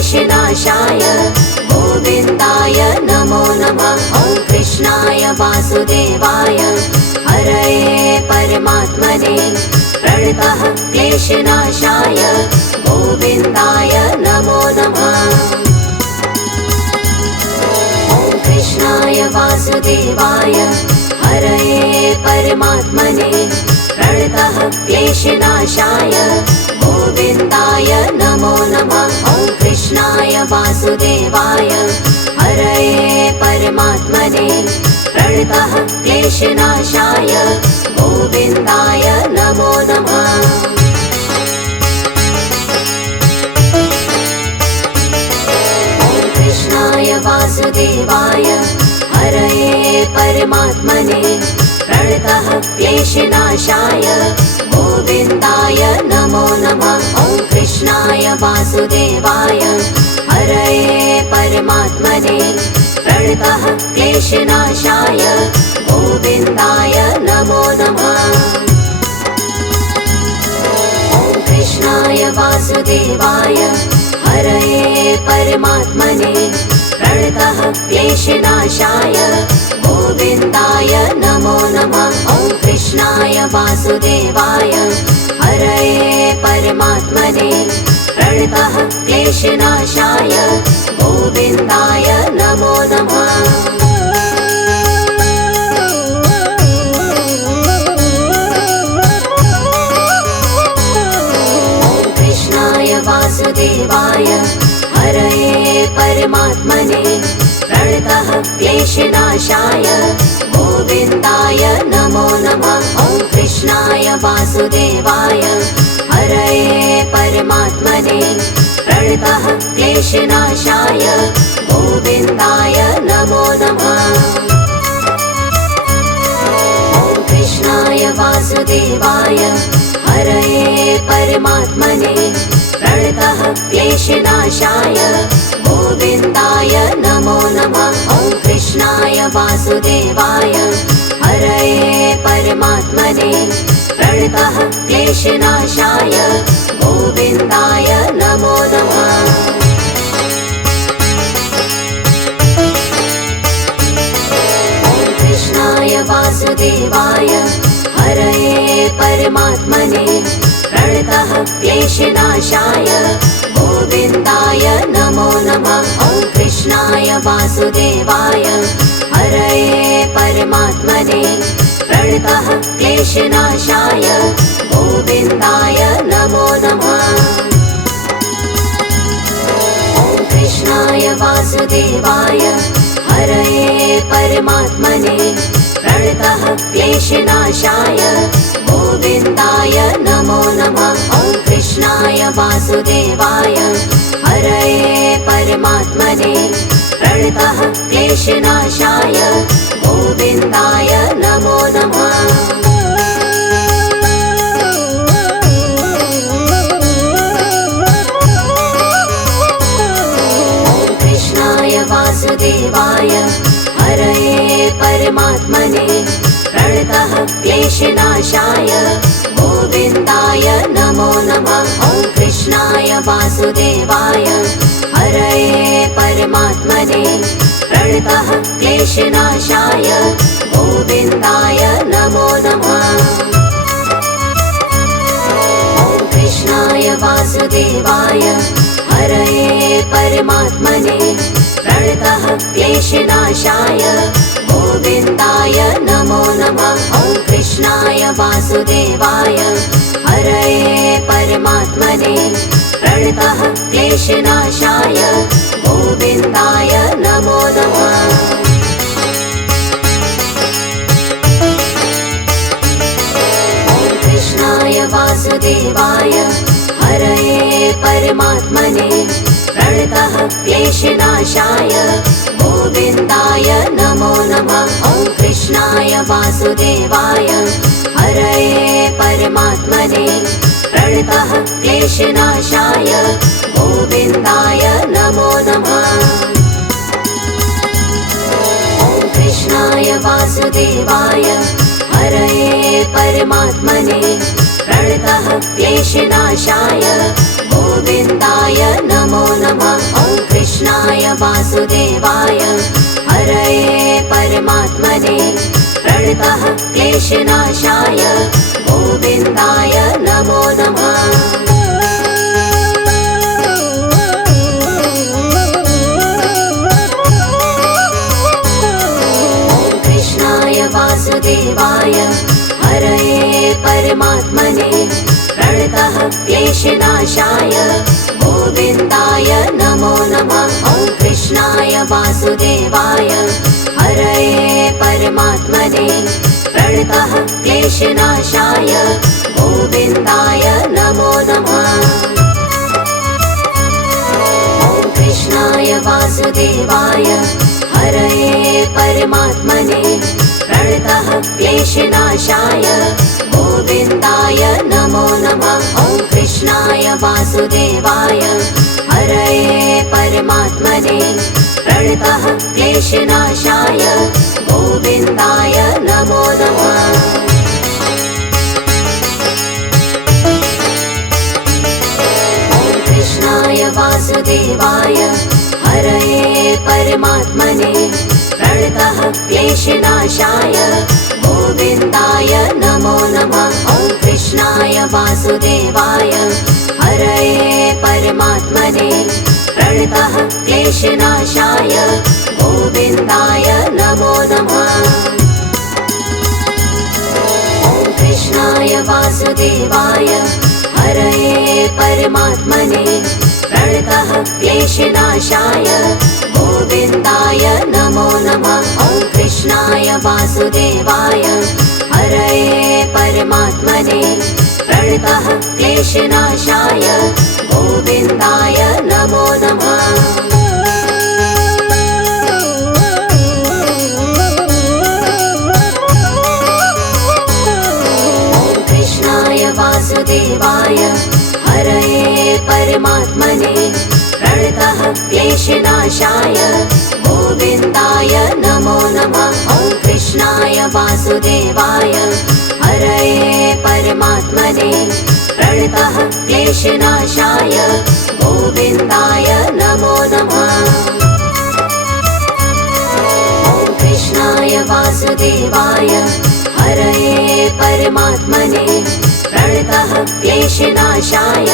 क्लेशनाशाय गोविन्दाय नमो नमः। ॐ कृष्णाय वासुदेवाय हरये परमात्मने प्रणतः क्लेशनाशाय गोविन्दाय नमो नमः। ॐ कृष्णाय वासुदेवाय हरये परमात्मने प्रणतः क्लेशनाशाय गोविन्दाय नमो नमः। ॐ कृष्णाय वासुदेवाय हरये परमात्मने प्रणतः क्लेशनाशाय गोविन्दाय नमो नमः। ॐ कृष्णाय वासुदेवाय हरये परमात्मने प्रणतः क्लेशनाशाय गोविन्दाय नमो नमः। ॐ कृष्णाय वासुदेवाय हरये परमात्मने प्रणतः क्लेशनाशाय गोविन्दाय नमो नमः। ॐ कृष्णाय वासुदेवाय हरये परमात्मने प्रणतः क्लेशनाशाय गोविन्दाय नमो नमः। ॐ कृष्णाय वासुदेवाय हरये परमात्मने प्रणतः क्लेशनाशाय गोविन्दाय नमो नमः। ॐ कृष्णाय वासुदेवाय हरये परमात्मने प्रणतः क्लेशनाशाय गोविन्दाय नमो नमः। ॐ कृष्णाय वासुदेवाय हरये परमात्मने प्रणतः क्लेशनाशाय गोविन्दाय नमो नमः। ॐ कृष्णाय वासुदेवाय हरये परमात्मने प्रणतः क्लेशनाशाय गोविन्दाय नमो नमः। ॐ कृष्णाय वासुदेवाय हरये परमात्मने प्रणतः क्लेशनाशाय गोविन्दाय नमो नमः। ॐ कृष्णाय वासुदेवाय हरये परमात्मने प्रणतः क्लेशनाशाय गोविन्दाय नमो नमः। ॐ कृष्णाय वासुदेवाय हरये परमात्मने प्रणतः क्लेशनाशाय गोविन्दाय नमो नमः। ॐ कृष्णाय वासुदेवाय हरये परमात्मने प्रणतः क्लेशनाशाय गोविन्दाय नमो नमः। ॐ कृष्णाय वासुदेवाय हरये परमात्मने प्रणतः क्लेशनाशाय गोविन्दाय नमो नमः। ॐ कृष्णाय वासुदेवाय हरये परमात्मने प्रणतः क्लेशनाशाय गोविन्दाय नमो नमः। ॐ कृष्णाय वासुदेवाय हरये परमात्मने प्रणतः क्लेशनाशाय गोविन्दाय नमो नमः। ॐ कृष्णाय वासुदेवाय हरये परमात्मने प्रणतः क्लेशनाशाय गोविन्दाय नमो नमः। ॐ कृष्णाय वासुदेवाय हरये परमात्मने प्रणतः क्लेशनाशाय गोविन्दाय नमो नमः। ॐ कृष्णाय वासुदेवाय हरये परमात्मने प्रणतः क्लेशनाशाय गोविन्दाय नमो नमः। ॐ कृष्णाय वासुदेवाय हरये परमात्मने प्रणतः क्लेशनाशाय गोविन्दाय नमो नमः। ॐ कृष्णाय वासुदेवाय हरये परमात्मने प्रणतः क्लेशनाशाय गोविन्दाय नमो नमः। वासुदेवाय हरये परमात्मने प्रणतः क्लेशनाशाय गोविन्दाय नमो नमः। वासुदेवाय हरये परमात्मने प्रणतः क्लेशनाशाय गोविन्दाय नमो नमः। ॐ कृष्णाय वासुदेवाय हरये परमात्मने प्रणतः क्लेशनाशाय गोविन्दाय नमो नमः। ॐ कृष्णाय वासुदेवाय हरये परमात्मने प्रणतः क्लेशनाशाय गोविन्दाय नमो नमः। ॐ कृष्णाय वासुदेवाय हरये परमात्मने प्रणतः क्लेशनाशाय गोविन्दाय नमो नमः। ॐ कृष्णाय वासुदेवाय हरये परमात्मने प्रणतः क्लेशनाशाय गोविन्दाय नमो नमः। ॐ कृष्णाय वासुदेवाय हरये परमात्मने प्रणतः क्लेशनाशाय गोविन्दाय नमो नमः। ॐ कृष्णाय वासुदेवाय हरये परमात्मने प्रणतः क्लेशनाशाय गोविन्दाय नमो नमः। ॐ कृष्णाय वासुदेवाय हरये परमात्मने प्रणतः क्लेशनाशाय गोविन्दाय नमो नमः। ॐ कृष्णाय वासुदेवाय हरये परमात्मने प्रणतः क्लेशनाशाय गोविन्दाय नमो नमः। ॐ कृष्णाय वासुदेवाय हरये परमात्मने प्रणतः क्लेशनाशाय गोविन्दाय नमो नमः। ॐ कृष्णाय वासुदेवाय हरये परमात्मने प्रणतः क्लेशनाशाय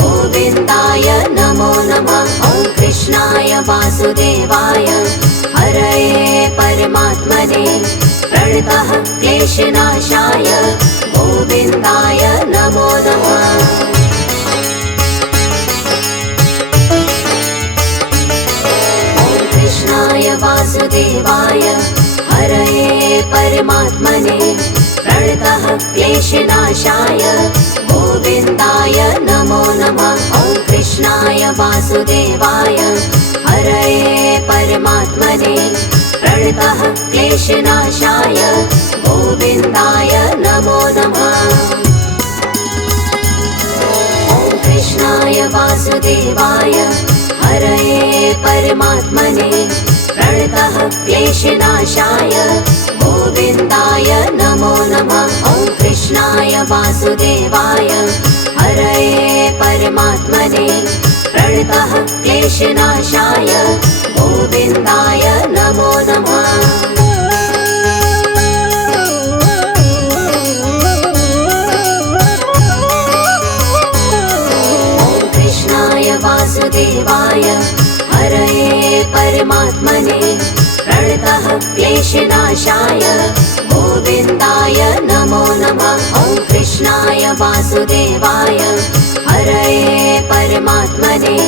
गोविन्दाय नमो नमः। ॐ कृष्णाय वासुदेवाय हरये परमात्मने प्रणतः क्लेशनाशाय गोविन्दाय नमो नमः। ॐ कृष्णाय वासुदेवाय हरये परमात्मने प्रणतः क्लेशनाशाय गोविन्दाय नमो नमः। ॐ कृष्णाय वासुदेवाय हरये परमात्मने प्रणतः क्लेशनाशाय गोविन्दाय नमो नमः। ॐ कृष्णाय वासुदेवाय हरये परमात्मने प्रणतः क्लेशनाशाय गोविन्दाय नमो नमः। ॐ कृष्णाय वासुदेवाय हरये परमात्मने प्रणतः क्लेशनाशाय गोविन्दाय नमो नमः। ॐ कृष्णाय वासुदेवाय हरये परमात्मने प्रणतः क्लेशनाशाय गोविन्दाय नमो नमः। ॐ कृष्णाय वासुदेवाय हरये परमात्मने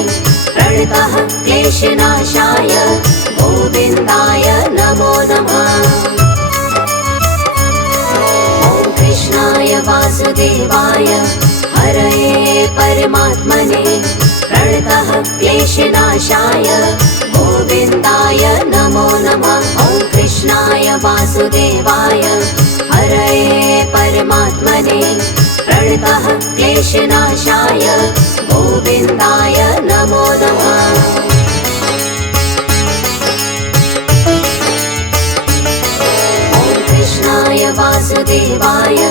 प्रणतः क्लेशनाशाय गोविन्दाय नमो नमः। ॐ कृष्णाय वासुदेवाय हरये परमात्मने प्रणतः क्लेशनाशाय गोविन्दाय नमो नमः। ॐ कृष्णाय वासुदेवाय हरये परमात्मने प्रणतः क्लेशनाशाय गोविन्दाय नमो नमः। ॐ कृष्णाय वासुदेवाय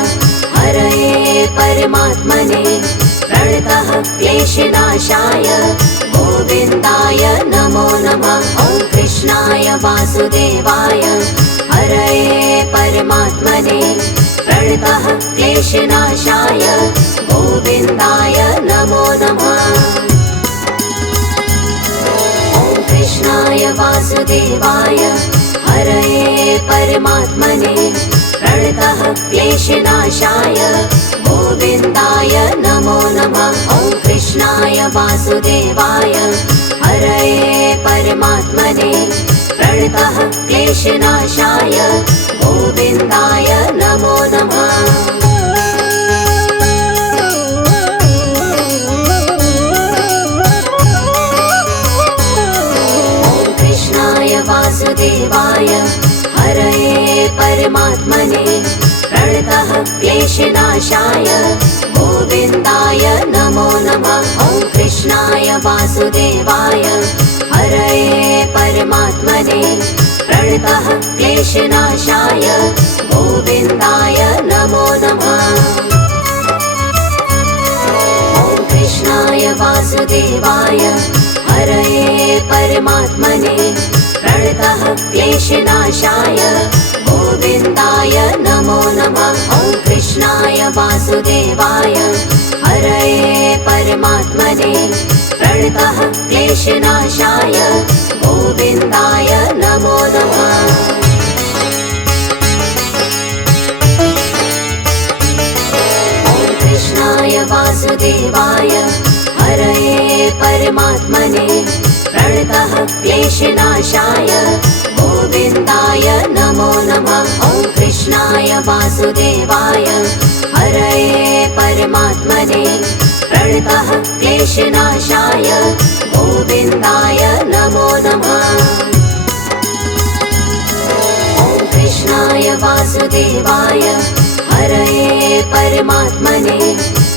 हरये परमात्मने प्रणतः क्लेशनाशाय गोविन्दाय नमो नमः। ॐ वासुदेवाय हरये परमात्मने प्रणतः क्लेशनाशाय गोविन्दाय नमो नमः। ॐ कृष्णाय वासुदेवाय हरये परमात्मने प्रणतः क्लेशनाशाय गोविन्दाय नमो नमः। ॐ कृष्णाय वासुदेवाय हरये परमात्मने प्रणतः क्लेशनाशाय गोविन्दाय नमो नमः। ॐ कृष्णाय वासुदेवाय हरये परमात्मने प्रणतः क्लेशनाशाय गोविन्दाय नमो नमः। ॐ कृष्णाय वासुदेवाय हरये परमात्मने प्रणतः क्लेशनाशाय गोविन्दाय नमो नमः। ॐ कृष्णाय वासुदेवाय हरये परमात्मने प्रणतः क्लेशनाशाय गोविन्दाय नमो नमः। ॐ कृष्णाय वासुदेवाय हरये परमात्मने प्रणतः क्लेशनाशाय गोविन्दाय नमो नमः। ॐ कृष्णाय वासुदेवाय हरये परमात्मने प्रणतः क्लेशनाशाय गोविन्दाय नमो नमः। ॐ कृष्णाय वासुदेवाय हरये परमात्मने प्रणतः क्लेशनाशाय गोविन्दाय नमो नमः। ॐ कृष्णाय वासुदेवाय हरये परमात्मने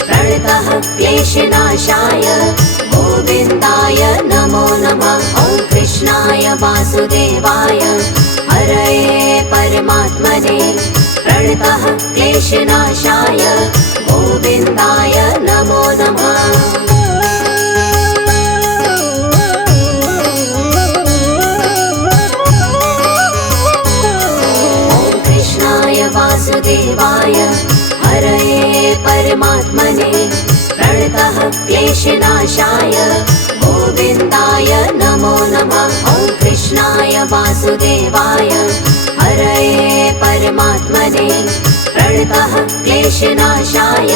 प्रणतः क्लेशनाशाय गोविन्दाय नमो नमः। ॐ कृष्णाय वासुदेवाय हरये परमात्मने प्रणतः क्लेशनाशाय गोविन्दाय नमो नमः। ॐ कृष्णाय वासुदेवाय हरये परमात्मने प्रणतः क्लेशनाशाय गोविन्दाय नमो नमः। ॐ कृष्णाय वासुदेवाय हरये परमात्मने प्रणतः क्लेशनाशाय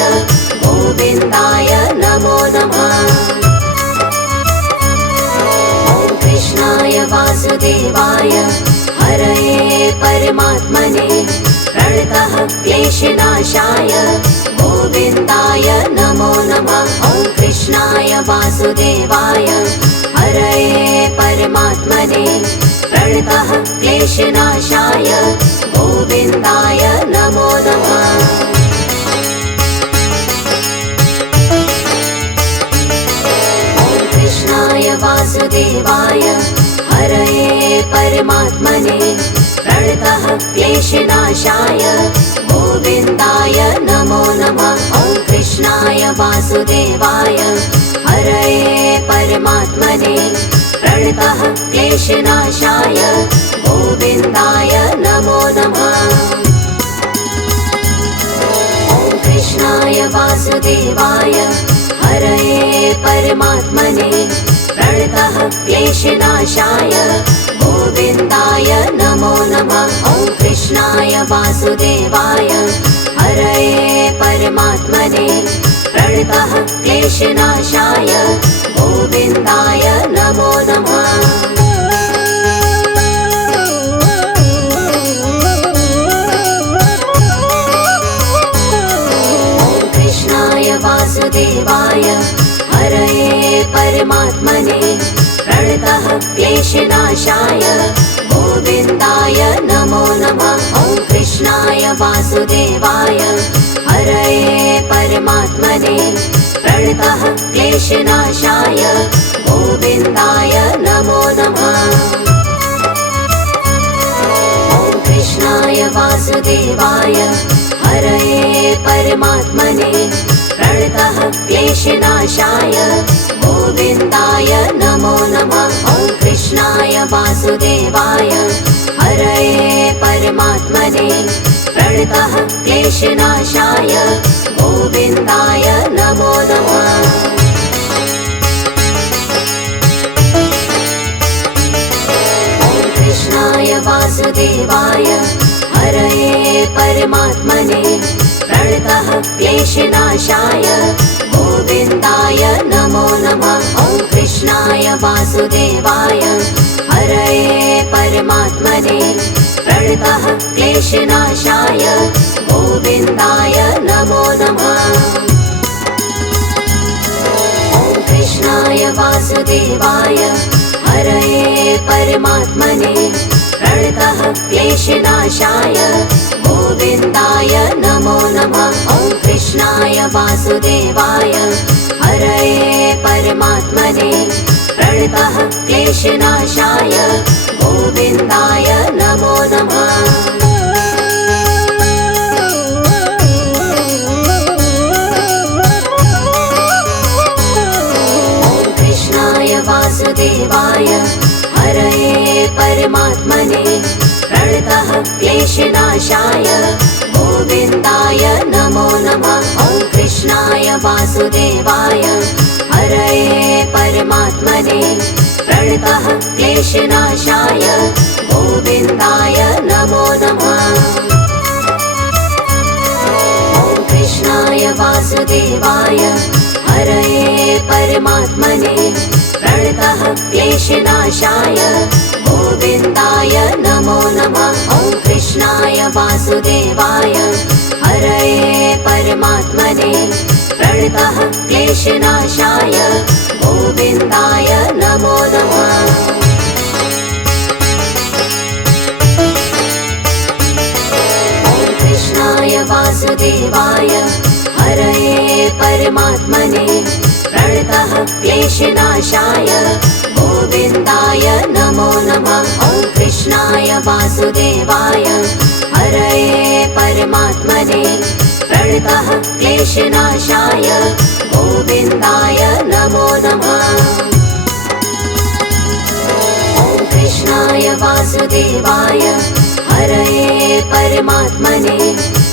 गोविन्दाय नमो नमः। ॐ कृष्णाय वासुदेवाय हरये परमात्मने प्रणतः क्लेशनाशाय गोविन्दाय नमो नमः। ॐ कृष्णाय वासुदेवाय हरये परमात्मने प्रणतः क्लेशनाशाय गोविन्दाय नमो नमः। ॐ कृष्णाय वासुदेवाय हरये परमात्मने प्रणतः क्लेशनाशाय गोविन्दाय नमो नमः। ॐ कृष्णाय वासुदेवाय हरये परमात्मने प्रणतः क्लेशनाशाय गोविन्दाय नमो नमः। ॐ कृष्णाय वासुदेवाय हरये परमात्मने प्रणतः क्लेशनाशाय गोविन्दाय नमो नमः। ॐ कृष्णाय वासुदेवाय हरये परमात्मने प्रणतः क्लेशनाशाय गोविन्दाय नमो नमः। ॐ कृष्णाय वासुदेवाय हरये परमात्मने प्रणतः क्लेशनाशाय गोविन्दाय नमो नमः। ॐ कृष्णाय वासुदेवाय हरये परमात्मने प्रणतः क्लेशनाशाय गोविन्दाय नमो नमः। ॐ कृष्णाय वासुदेवाय हरये परमात्मने प्रणतः क्लेशनाशाय गोविन्दाय नमो नमः। ॐ कृष्णाय वासुदेवाय वासुदेवाय हरये परमात्मने प्रणतः क्लेशनाशाय गोविन्दाय नमो नमः। कृष्णाय वासुदेवाय हरये परमात्मने प्रणतः क्लेशनाशाय गोविन्दाय नमो नमः। ॐ कृष्णाय वासुदेवाय हरये परमात्मने प्रणतः क्लेशनाशाय गोविन्दाय नमो नमः। ॐ कृष्णाय वासुदेवाय हरये परमात्मने प्रणतः क्लेशनाशाय गोविन्दाय नमो नमः। ॐ कृष्णाय वासुदेवाय हरये परमात्मने प्रणतः क्लेशनाशाय गोविन्दाय नमो नमः। वासुदेवाय हरये परमात्मने प्रणतः क्लेशनाशाय गोविन्दाय नमो नमः। ॐ कृष्णाय वासुदेवाय हरये परमात्मने प्रणतः क्लेशनाशाय गोविन्दाय नमो नमः। ॐ कृष्णाय वासुदेवाय हरये परमात्मने प्रणतः क्लेशनाशाय गोविन्दाय नमो नमः। ॐ कृष्णाय वासुदेवाय हरये परमात्मने प्रणतः क्लेशनाशाय गोविन्दाय नमो नमः। ॐ कृष्णाय वासुदेवाय हरये परमात्मने प्रणतः क्लेशनाशाय गोविन्दाय नमो नमः। ॐ कृष्णाय वासुदेवाय हरये परमात्मने प्रणतः क्लेशनाशाय गोविन्दाय नमो नमः। ॐ कृष्णाय वासुदेवाय हरये परमात्मने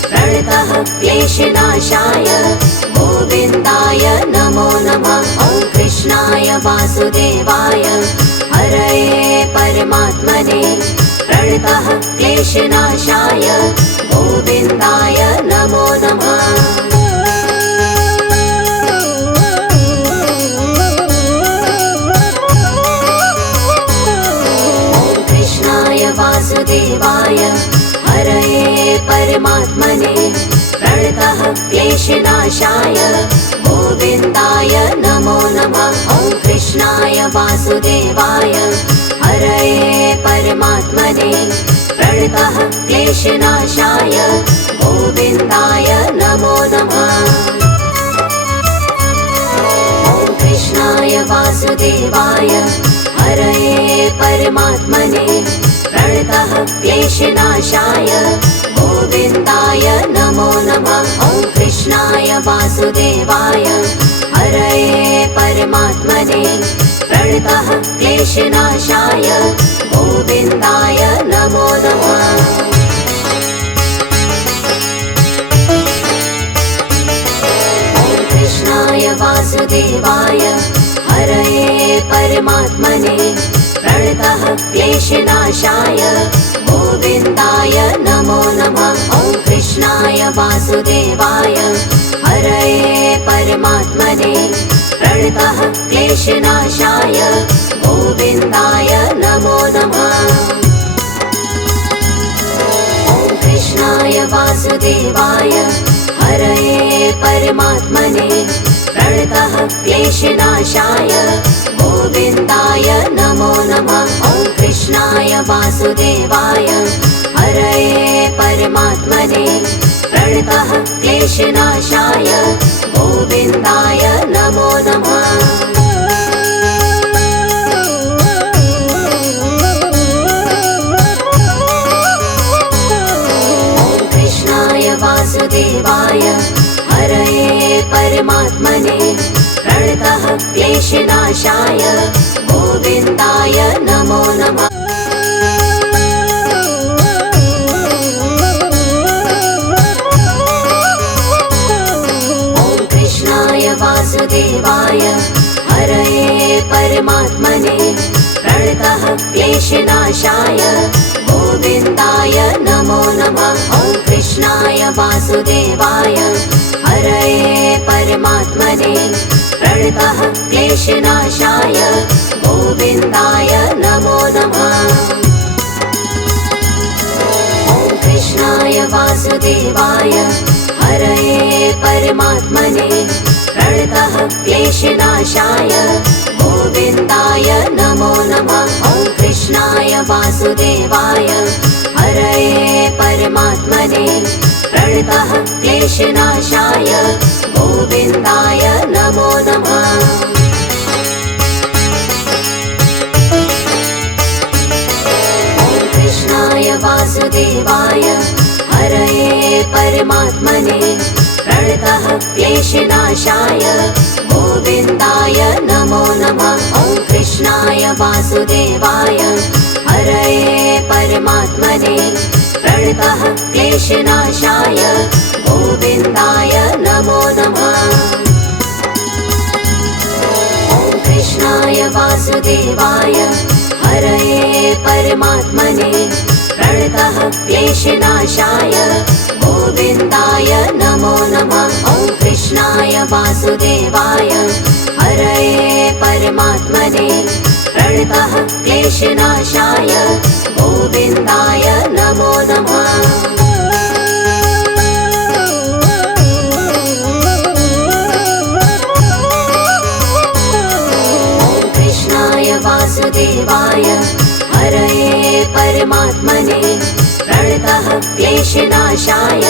प्रणतः क्लेशनाशाय गोविन्दाय नमो नमः। ॐ कृष्णाय वासुदेवाय हरये परमात्मने प्रणतः क्लेशनाशाय गोविन्दाय नमो नमः। ॐ कृष्णाय वासुदेवाय हरये परमात्मने प्रणतः क्लेशनाशाय गोविन्दाय नमो नमः। ॐ कृष्णाय वासुदेवाय हरये परमात्मने प्रणतः क्लेशनाशाय गोविन्दाय नमो नमः। ॐ कृष्णाय वासुदेवाय हरये परमात्मने प्रणतः क्लेशनाशाय गोविन्दाय नमो नमः। ॐ कृष्णाय वासुदेवाय हरये परमात्मने प्रणतः क्लेशनाशाय गोविन्दाय नमो नमः। ॐ कृष्णाय वासुदेवाय हरये परमात्मने प्रणतः क्लेशनाशाय गोविन्दाय नमो नमः। ॐ कृष्णाय वासुदेवाय हरये परमात्मने प्रणतः क्लेशनाशाय गोविन्दाय नमो नमः। ॐ कृष्णाय वासुदेवाय हरये परमात्मने प्रणतः क्लेशनाशाय गोविन्दाय नमो नमः। ॐ कृष्णाय वासुदेवाय हरये परमात्मने प्रणतः क्लेशनाशाय गोविन्दाय नमो नमः। ॐ कृष्णाय वासुदेवाय हरये परमात्मने प्रणतः क्लेशनाशाय गोविन्दाय नमो नमः। प्रणतः क्लेशनाशाय गोविन्दाय नमो नमः। ॐ कृष्णाय वासुदेवाय हरये परमात्मने प्रणतः क्लेशनाशाय गोविन्दाय नमो नमः। ॐ कृष्णाय वासुदेवाय हरये परमात्मने प्रणतः क्लेशनाशाय गोविन्दाय नमो नमः। ॐ कृष्णाय वासुदेवाय हरये परमात्मने प्रणतः क्लेशनाशाय गोविन्दाय नमो नमः। ॐ कृष्णाय वासुदेवाय हरये परमात्मने प्रणतः क्लेशनाशाय गोविन्दाय नमो नमः। ॐ कृष्णाय वासुदेवाय हरये परमात्मने प्रणतः क्लेशनाशाय गोविन्दाय नमो नमः। ॐ कृष्णाय वासुदेवाय हरये परमात्मने प्रणतः क्लेशनाशाय गोविन्दाय नमो नमः। ॐ कृष्णाय वासुदेवाय हरये परमात्मने प्रणतः क्लेशनाशाय गोविन्दाय नमो नमः। ॐ कृष्णाय वासुदेवाय हरये परमात्मने प्रणतः क्लेशनाशाय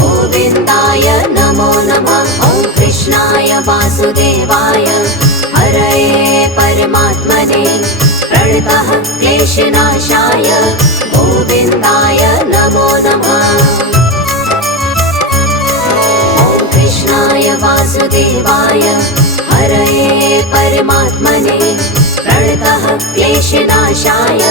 गोविन्दाय नमो नमः। ॐ कृष्णाय वासुदेवाय हरये परमात्मने प्रणतः क्लेशनाशाय गोविन्दाय नमो नमः। ॐ कृष्णाय वासुदेवाय हरये परमात्मने प्रणतः क्लेशनाशाय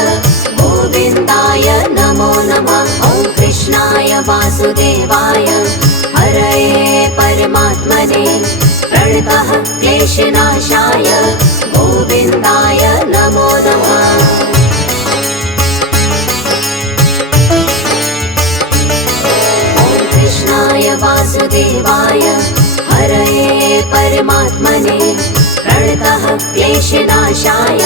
गोविन्दाय नमो नमः। ॐ कृष्णाय वासुदेवाय हरये परमात्मने प्रणतः क्लेशनाशाय गोविन्दाय नमो नमः। ॐ कृष्णाय वासुदेवाय हरये परमात्मने प्रणतः क्लेशनाशाय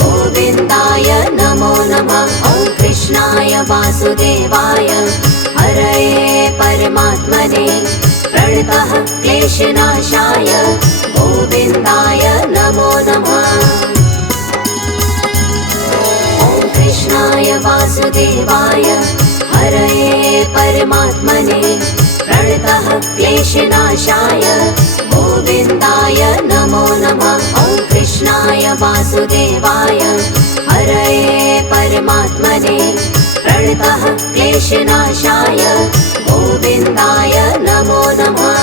गोविन्दाय नमो नमः। ॐ कृष्णाय वासुदेवाय हरये परमात्मने प्रणतः क्लेशनाशाय गोविन्दाय नमो नमः। ॐ कृष्णाय वासुदेवाय हरये परमात्मने प्रणतः क्लेशनाशाय गोविन्दाय नमो नमः। ॐ कृष्णाय वासुदेवाय हरये परमात्मने प्रणतः क्लेशनाशाय गोविन्दाय नमो नमः।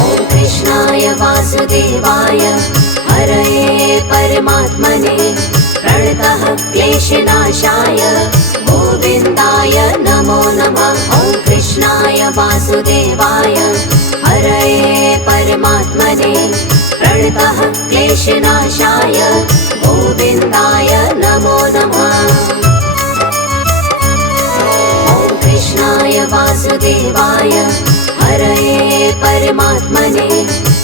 ॐ कृष्णाय वासुदेवाय हरये परमात्मने प्रणतः क्लेशनाशाय गोविन्दाय नमो नमः। ॐ कृष्णाय वासुदेवाय हरये परमात्मने प्रणतः क्लेशनाशाय गोविन्दाय नमो नमः। ॐ कृष्णाय वासुदेवाय हरये परमात्मने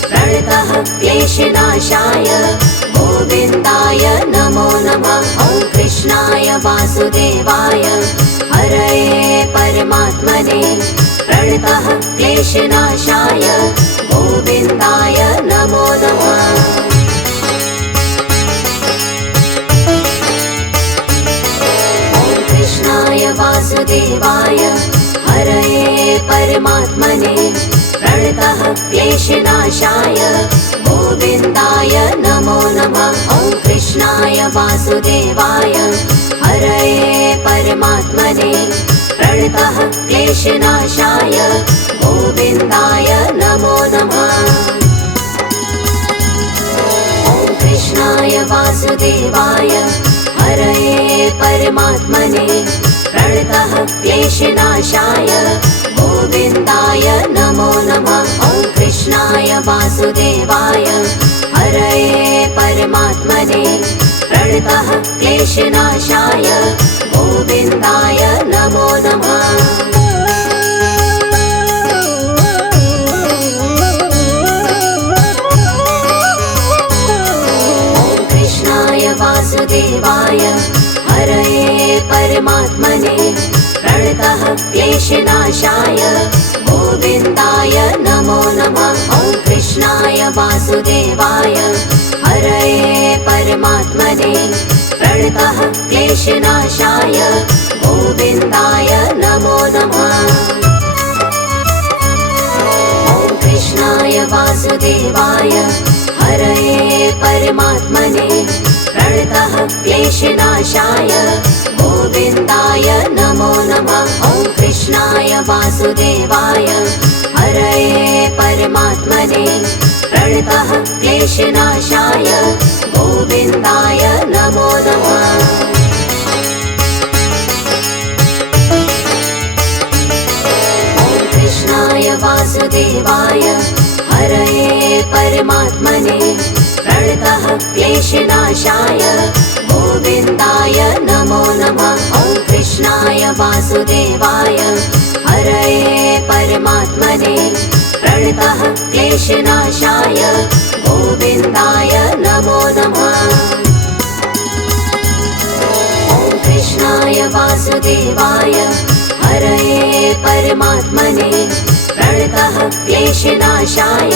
प्रणतः क्लेशनाशाय गोविन्दाय नमो नमः। ॐ कृष्णाय वासुदेवाय हरये परमात्मने प्रणतः क्लेशनाशाय गोविन्दाय नमो नमः। ॐ कृष्णाय वासुदेवाय हरये परमात्मने प्रणतः क्लेशनाशाय गोविन्दाय नमो नमः। ॐ कृष्णाय वासुदेवाय हरये परमात्मने प्रणतः क्लेशनाशाय गोविन्दाय नमो नमः। ॐ कृष्णाय वासुदेवाय हरये परमात्मने प्रणतः क्लेशनाशाय गोविन्दाय नमो वासुदेवाय हरये परमात्मने प्रणतः क्लेशनाशाय गोविन्दाय नमो नमः। वासुदेवाय हरये परमात्मने प्रणतः क्लेशनाशाय गोविन्दाय नमो नमः। ॐ कृष्णाय वासुदेवाय हरये परमात्मने प्रणतः क्लेशनाशाय गोविन्दाय नमो नमः। ॐ कृष्णाय वासुदेवाय हरये परमात्मने प्रणतः क्लेशनाशाय गोविन्दाय नमो नमः। ॐ कृष्णाय वासुदेवाय हरये परमात्मने प्रणतः क्लेशनाशाय गोविन्दाय नमो नमः। ॐ कृष्णाय वासुदेवाय हरये परमात्मने प्रणतः क्लेशनाशाय गोविन्दाय नमो नमः। ॐ कृष्णाय वासुदेवाय हरये परमात्मने प्रणतः क्लेशनाशाय गोविन्दाय नमो नमः। ॐ कृष्णाय वासुदेवाय हरये परमात्मने प्रणतः क्लेशनाशाय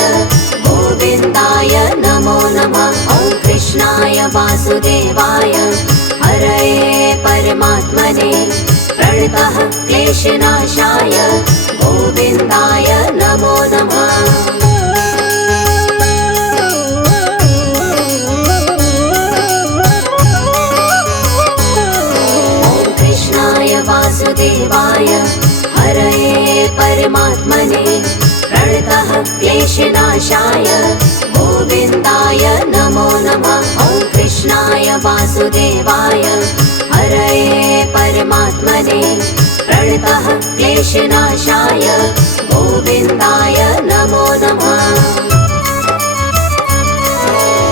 गोविन्दाय नमो नमः। ॐ कृष्णाय वासुदेवाय हरये परमात्मने प्रणतः क्लेशनाशाय गोविन्दाय नमो नमः। ॐ कृष्णाय वासुदेवाय हरये परमात्मने प्रणतः क्लेशनाशाय गोविन्दाय नमो नमः। ॐ कृष्णाय वासुदेवाय हरये परमात्मने प्रणतः क्लेशनाशाय गोविन्दाय नमो नमः।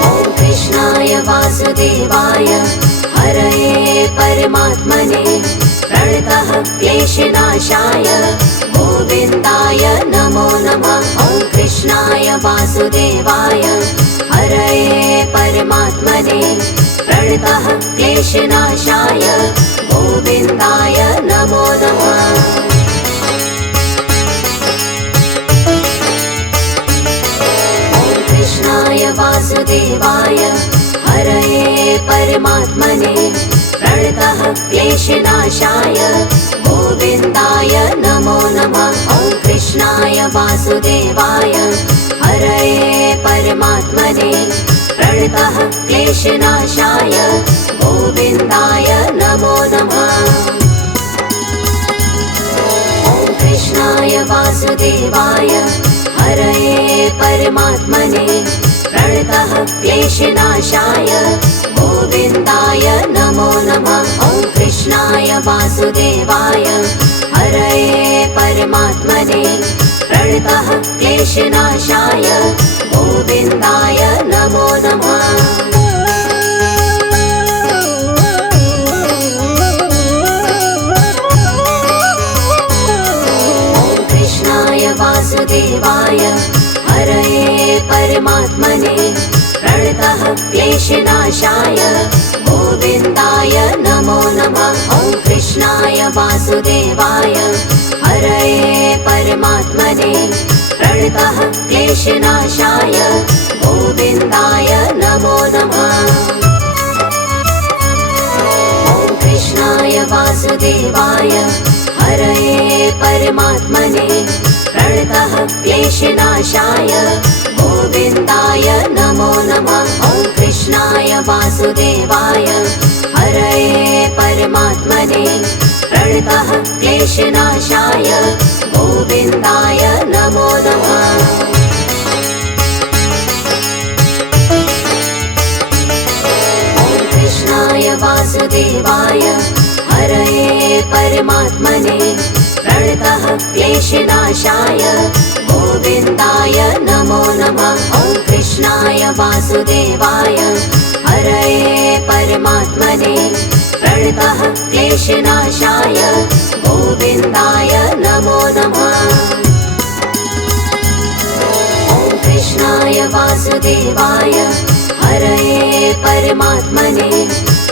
ॐ कृष्णाय वासुदेवाय हरये परमात्मने प्रणतः क्लेशनाशाय गोविन्दाय नमो नमः। ॐ कृष्णाय वासुदेवाय हरये परमात्मने प्रणतः क्लेशनाशाय गोविन्दाय नमो नमः। ॐ कृष्णाय वासुदेवाय हरये परमात्मने प्रणतः क्लेशनाशाय गोविन्दाय नमो नमः। ॐ कृष्णाय वासुदेवाय हरये परमात्मने प्रणतः क्लेशनाशाय गोविन्दाय नमो नमः। ॐ कृष्णाय वासुदेवाय हरये परमात्मने प्रणतः क्लेशनाशाय गोविन्दाय नमो नमः। ॐ कृष्णाय वासुदेवाय हरये परमात्मने प्रणतः क्लेशनाशाय गोविन्दाय नमो नमः। ॐ कृष्णाय वासुदेवाय हरये परमात्मने प्रणतः क्लेशनाशाय गोविन्दाय नमो नमः। ॐ कृष्णाय वासुदेवाय हरये परमात्मने प्रणतः क्लेशनाशाय गोविन्दाय नमो नमः। ॐ कृष्णाय वासुदेवाय हरये परमात्मने प्रणतः क्लेशनाशाय गोविन्दाय नमो नमः। ॐ कृष्णाय वासुदेवाय हरये परमात्मने प्रणतः क्लेशनाशाय गोविन्दाय नमो नमः। ॐ कृष्णाय वासुदेवाय हरये परमात्मने प्रणतः क्लेशनाशाय गोविन्दाय नमो नमः। ॐ कृष्णाय वासुदेवाय हरये परमात्मने प्रणतः क्लेशनाशाय गोविन्दाय नमो नमः। ॐ कृष्णाय वासुदेवाय हरये परमात्मने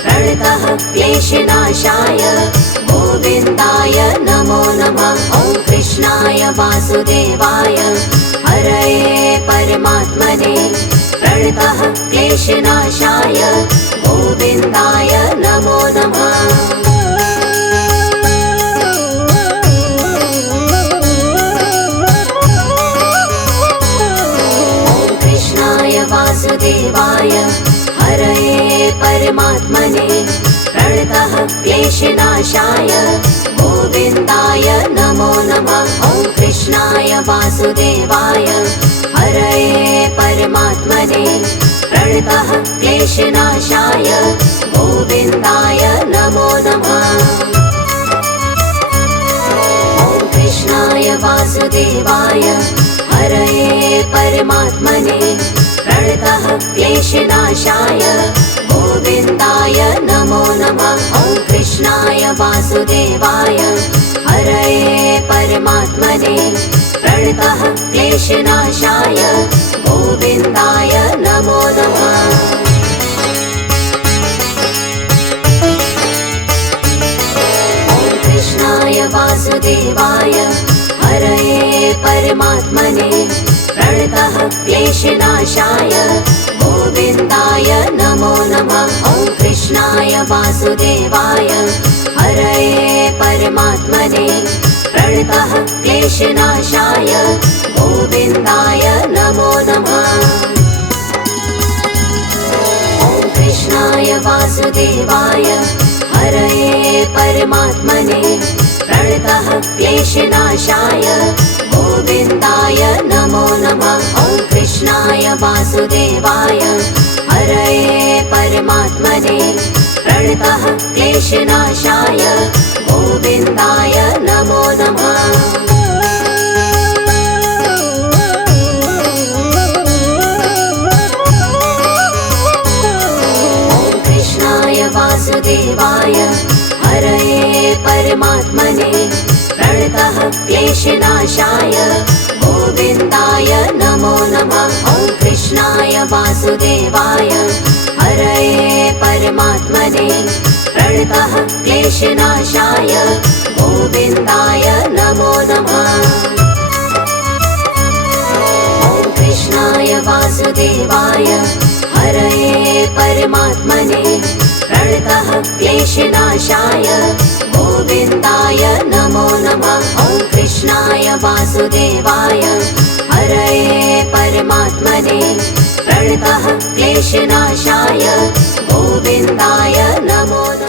प्रणतः क्लेशनाशाय गोविन्दाय नमो नमः। ॐ कृष्णाय वासुदेवाय हरये परमात्मने प्रणतः क्लेशनाशाय गोविन्दाय नमो नमः। ॐ कृष्णाय वासुदेवाय हरये परमात्मने प्रणतः क्लेशनाशाय गोविन्दाय नमो नमः। ॐ कृष्णाय वासुदेवाय हरये परमात्मने प्रणतः क्लेशनाशाय गोविन्दाय नमो नमः। ॐ कृष्णाय वासुदेवाय हरये परमात्मने प्रणतः क्लेशनाशाय गोविन्दाय नमो नमः। ॐ कृष्णाय वासुदेवाय हरये परमात्मने प्रणतः क्लेशनाशाय गोविन्दाय नमो नमः। ॐ कृष्णाय वासुदेवाय हरये परमात्मने प्रणतः क्लेशनाशाय गोविन्दाय नमो नमः। ॐ कृष्णाय वासुदेवाय हरये परमात्मने प्रणतः क्लेशनाशाय गोविन्दाय नमो नमः। ॐ कृष्णाय वासुदेवाय हरये परमात्मने प्रणतः क्लेशनाशाय गोविन्दाय नमो नमः। ॐ कृष्णाय वासुदेवाय हरये परमात्मने प्रणतः क्लेशनाशाय गोविन्दाय नमो नमः। ॐ कृष्णाय वासुदेवाय हरये परमात्मने प्रणतः क्लेशनाशाय गोविन्दाय नमो नमः। ॐ कृष्णाय वासुदेवाय हरये परमात्मने प्रणतः क्लेशनाशाय गोविन्दाय नमो नमः। ॐ कृष्णाय वासुदेवाय हरये परमात्मने प्रणतः क्लेशनाशाय गोविन्दाय नमो नमः। ॐ कृष्णाय वासुदेवाय हरये परमात्मने प्रणतः क्लेशनाशाय गोविन्दाय नमो नमः।